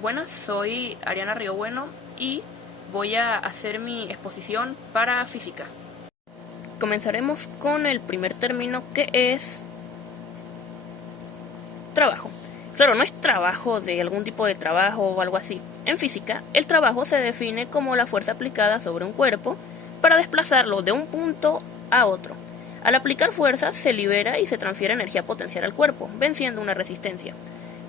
Buenas, soy Ariana Río Bueno y voy a hacer mi exposición para física. Comenzaremos con el primer término, que es trabajo. Claro, no es trabajo de algún tipo de trabajo o algo así. En física, el trabajo se define como la fuerza aplicada sobre un cuerpo para desplazarlo de un punto a otro. Al aplicar fuerza se libera y se transfiere energía potencial al cuerpo, venciendo una resistencia.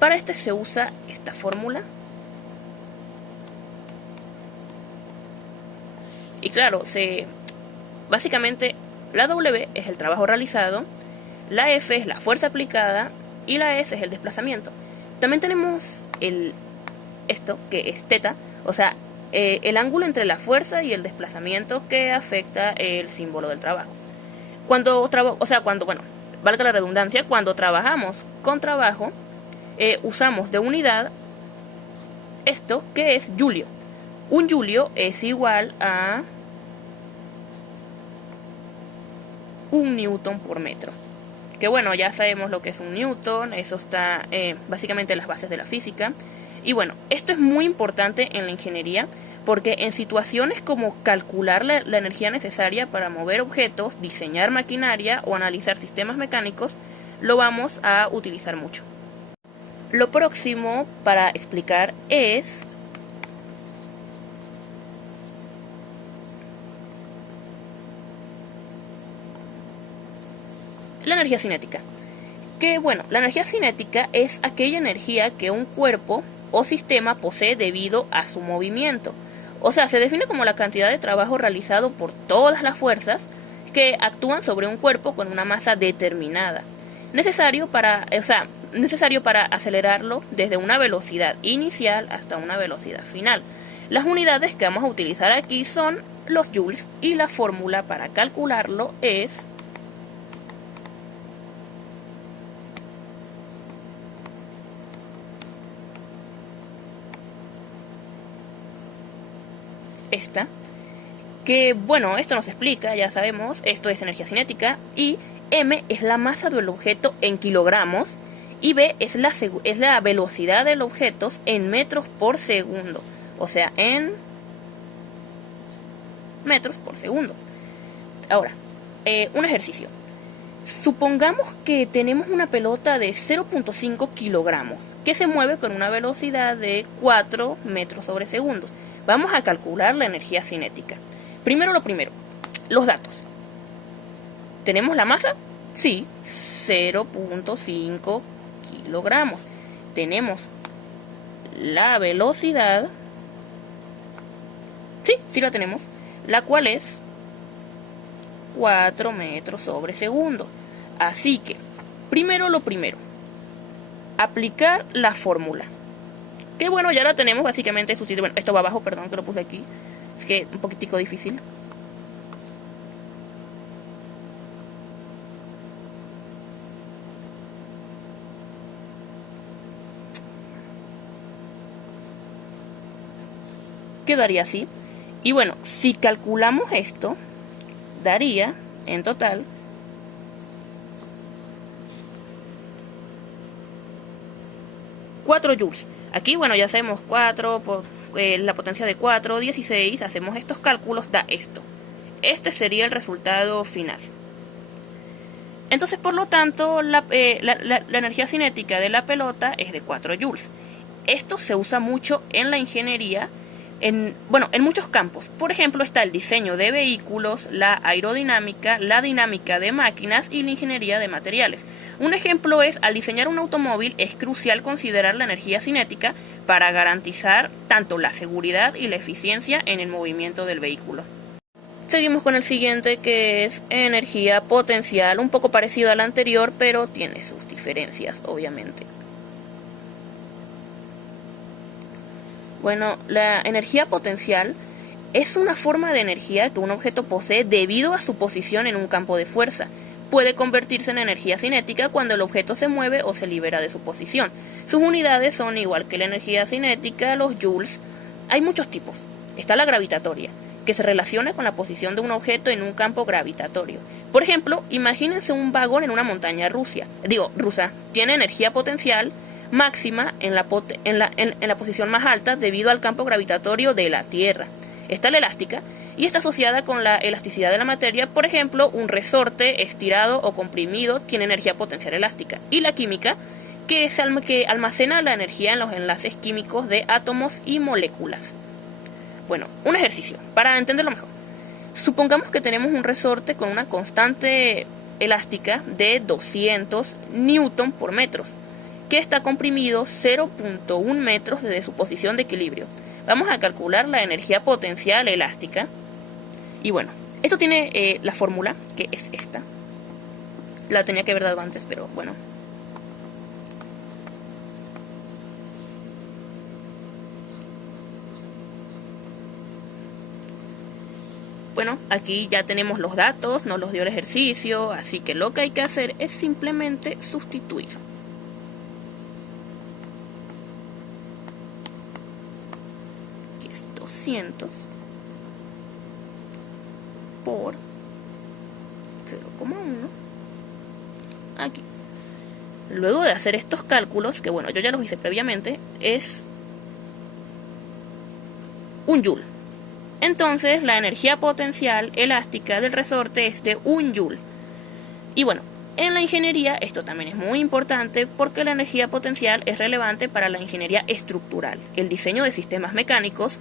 Para este se usa esta fórmula. Y claro, básicamente la W es el trabajo realizado, la F es la fuerza aplicada y la S es el desplazamiento. También tenemos esto, que es teta, o sea, el ángulo entre la fuerza y el desplazamiento que afecta el símbolo del trabajo. Valga la redundancia, cuando trabajamos con trabajo, usamos de unidad esto que es julio. Un julio es igual a 1 newton por metro. Que bueno, ya sabemos lo que es un newton, eso está básicamente en las bases de la física. Y bueno, esto es muy importante en la ingeniería porque en situaciones como calcular la energía necesaria para mover objetos, diseñar maquinaria o analizar sistemas mecánicos, lo vamos a utilizar mucho. Lo próximo para explicar es la energía cinética. Que bueno, la energía cinética es aquella energía que un cuerpo o sistema posee debido a su movimiento. O sea, se define como la cantidad de trabajo realizado por todas las fuerzas que actúan sobre un cuerpo con una masa determinada, necesario para acelerarlo desde una velocidad inicial hasta una velocidad final. Las unidades que vamos a utilizar aquí son los joules y la fórmula para calcularlo es esta, que bueno, esto nos explica, ya sabemos, esto es energía cinética, y m es la masa del objeto en kilogramos, y b es la velocidad del objeto en metros por segundo, o sea, en metros por segundo. Ahora, un ejercicio. Supongamos que tenemos una pelota de 0.5 kilogramos que se mueve con una velocidad de 4 metros sobre segundos. Vamos a calcular la energía cinética. Primero, los datos. ¿Tenemos la masa? Sí, 0.5 kilogramos. Tenemos la velocidad. Sí la tenemos. La cual es 4 metros sobre segundo. Así que, primero, aplicar la fórmula. Que bueno, ya la tenemos básicamente sustituida. Bueno, esto va abajo, perdón que lo puse aquí. Es que un poquitico difícil. Quedaría así. Y bueno, si calculamos esto, daría en total 4 joules. Aquí, bueno, ya sabemos 4 por la potencia de 4, 16. Hacemos estos cálculos, da esto. Este sería el resultado final. Entonces, por lo tanto, la energía cinética de la pelota es de 4 joules. Esto se usa mucho en la ingeniería, en muchos campos. Por ejemplo, está el diseño de vehículos, la aerodinámica, la dinámica de máquinas y la ingeniería de materiales. Un ejemplo es, al diseñar un automóvil es crucial considerar la energía cinética para garantizar tanto la seguridad y la eficiencia en el movimiento del vehículo. Seguimos con el siguiente, que es energía potencial, un poco parecido al anterior, pero tiene sus diferencias, obviamente. Bueno, la energía potencial es una forma de energía que un objeto posee debido a su posición en un campo de fuerza. Puede convertirse en energía cinética cuando el objeto se mueve o se libera de su posición. Sus unidades son, igual que la energía cinética, los joules. Hay muchos tipos. Está la gravitatoria, que se relaciona con la posición de un objeto en un campo gravitatorio. Por ejemplo, imagínense un vagón en una montaña rusa. Tiene energía potencial máxima en la posición más alta debido al campo gravitatorio de la Tierra. Está la elástica y está asociada con la elasticidad de la materia. Por ejemplo, un resorte estirado o comprimido tiene energía potencial elástica. Y la química, que almacena la energía en los enlaces químicos de átomos y moléculas. Bueno, un ejercicio para entenderlo mejor. Supongamos que tenemos un resorte con una constante elástica de 200 newton por metro, que está comprimido 0.1 metros desde su posición de equilibrio. Vamos a calcular la energía potencial elástica. Y bueno, esto tiene la fórmula, que es esta. La tenía que haber dado antes, pero bueno. Bueno, aquí ya tenemos los datos, nos los dio el ejercicio, así que lo que hay que hacer es simplemente sustituir. Aquí es 200 por 0,1. Aquí. Luego de hacer estos cálculos, que bueno, yo ya los hice previamente, es un joule. Entonces, la energía potencial elástica del resorte es de 1 joule. Y bueno, en la ingeniería esto también es muy importante porque la energía potencial es relevante para la ingeniería estructural, el diseño de sistemas mecánicos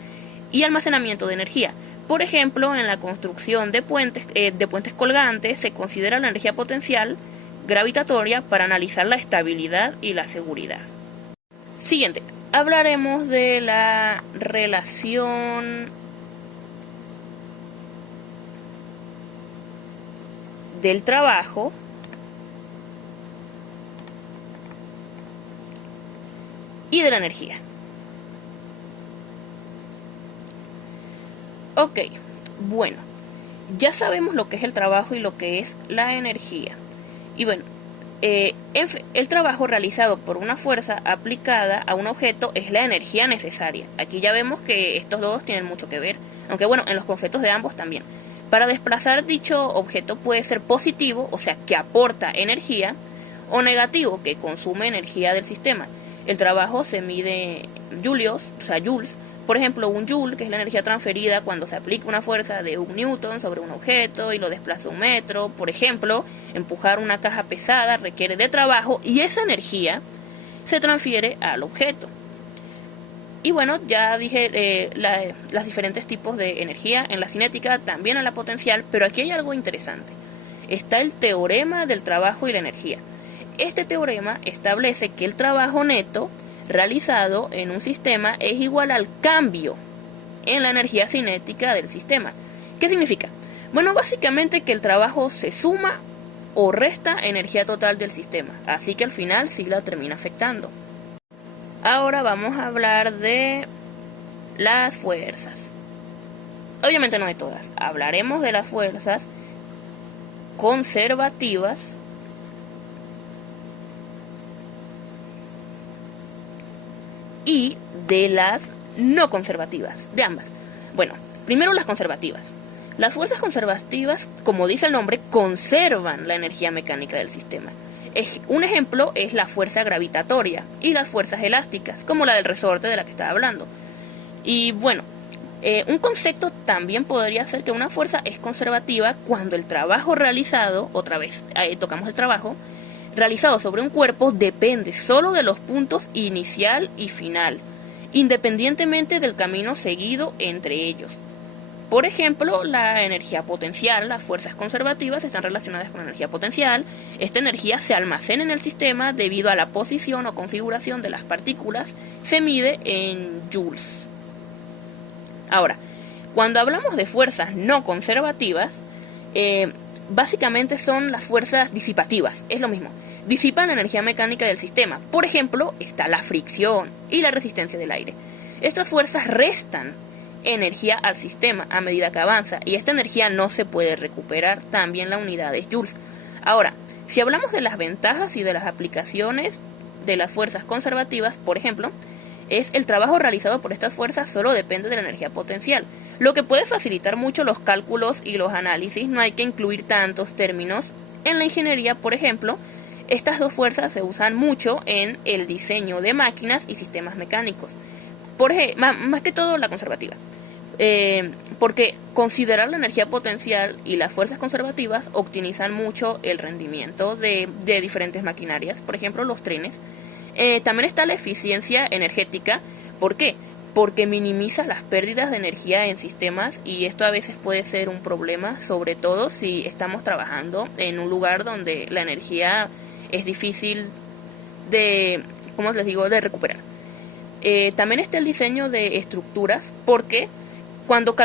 y almacenamiento de energía. Por ejemplo, en la construcción de puentes colgantes se considera la energía potencial gravitatoria para analizar la estabilidad y la seguridad. Siguiente, hablaremos de la relación del trabajo y de la energía. Ok, bueno, ya sabemos lo que es el trabajo y lo que es la energía. Y bueno, el trabajo realizado por una fuerza aplicada a un objeto es la energía necesaria. Aquí ya vemos que estos dos tienen mucho que ver, aunque bueno, en los conceptos de ambos también. Para desplazar dicho objeto puede ser positivo, o sea, que aporta energía, o negativo, que consume energía del sistema. El trabajo se mide joules. Por ejemplo, un joule, que es la energía transferida cuando se aplica una fuerza de 1 newton sobre un objeto y lo desplaza 1 metro. Por ejemplo, empujar una caja pesada requiere de trabajo y esa energía se transfiere al objeto. Y bueno, ya dije los diferentes tipos de energía en la cinética, también en la potencial, pero aquí hay algo interesante. Está el teorema del trabajo y la energía. Este teorema establece que el trabajo neto realizado en un sistema es igual al cambio en la energía cinética del sistema. ¿Qué significa? Bueno, básicamente que el trabajo se suma o resta energía total del sistema, así que al final sí la termina afectando. Ahora vamos a hablar de las fuerzas. Obviamente no de todas. Hablaremos de las fuerzas conservativas y de las no conservativas, de ambas. Bueno, primero las conservativas. Las fuerzas conservativas, como dice el nombre, conservan la energía mecánica del sistema. Un ejemplo es la fuerza gravitatoria y las fuerzas elásticas, como la del resorte de la que estaba hablando. Y bueno, un concepto también podría ser que una fuerza es conservativa cuando el trabajo realizado, otra vez tocamos el trabajo, realizado sobre un cuerpo depende solo de los puntos inicial y final, independientemente del camino seguido entre ellos. Por ejemplo, la energía potencial, las fuerzas conservativas están relacionadas con la energía potencial. Esta energía se almacena en el sistema debido a la posición o configuración de las partículas. Se mide en joules. Ahora, cuando hablamos de fuerzas no conservativas, básicamente son las fuerzas disipativas. Es lo mismo. Disipan la energía mecánica del sistema. Por ejemplo, está la fricción y la resistencia del aire. Estas fuerzas restan energía al sistema a medida que avanza y esta energía no se puede recuperar. También la unidad es joules. Ahora, si hablamos de las ventajas y de las aplicaciones de las fuerzas conservativas, por ejemplo, es el trabajo realizado por estas fuerzas solo depende de la energía potencial, lo que puede facilitar mucho los cálculos y los análisis. No hay que incluir tantos términos. En la ingeniería, por ejemplo, estas dos fuerzas se usan mucho en el diseño de máquinas y sistemas mecánicos. Por ejemplo, más que todo la conservativa. Porque considerar la energía potencial y las fuerzas conservativas optimizan mucho el rendimiento de diferentes maquinarias, por ejemplo los trenes. También está la eficiencia energética. ¿Por qué? Porque minimiza las pérdidas de energía en sistemas, y esto a veces puede ser un problema, sobre todo si estamos trabajando en un lugar donde la energía es difícil de, ¿cómo les digo?, de recuperar. También está el diseño de estructuras, porque cuando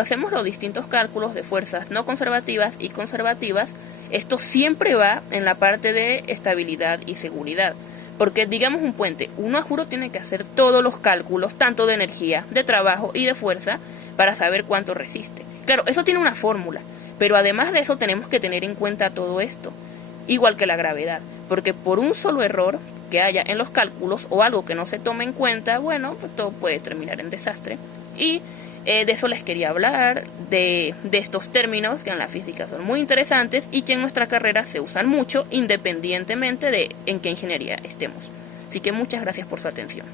hacemos los distintos cálculos de fuerzas no conservativas y conservativas, esto siempre va en la parte de estabilidad y seguridad. Porque digamos un puente, uno a juro tiene que hacer todos los cálculos, tanto de energía, de trabajo y de fuerza, para saber cuánto resiste. Claro, eso tiene una fórmula, pero además de eso tenemos que tener en cuenta todo esto, igual que la gravedad, porque por un solo error que haya en los cálculos o algo que no se tome en cuenta, bueno, pues todo puede terminar en desastre. Y de eso les quería hablar, de estos términos que en la física son muy interesantes y que en nuestra carrera se usan mucho, independientemente de en qué ingeniería estemos. Así que muchas gracias por su atención.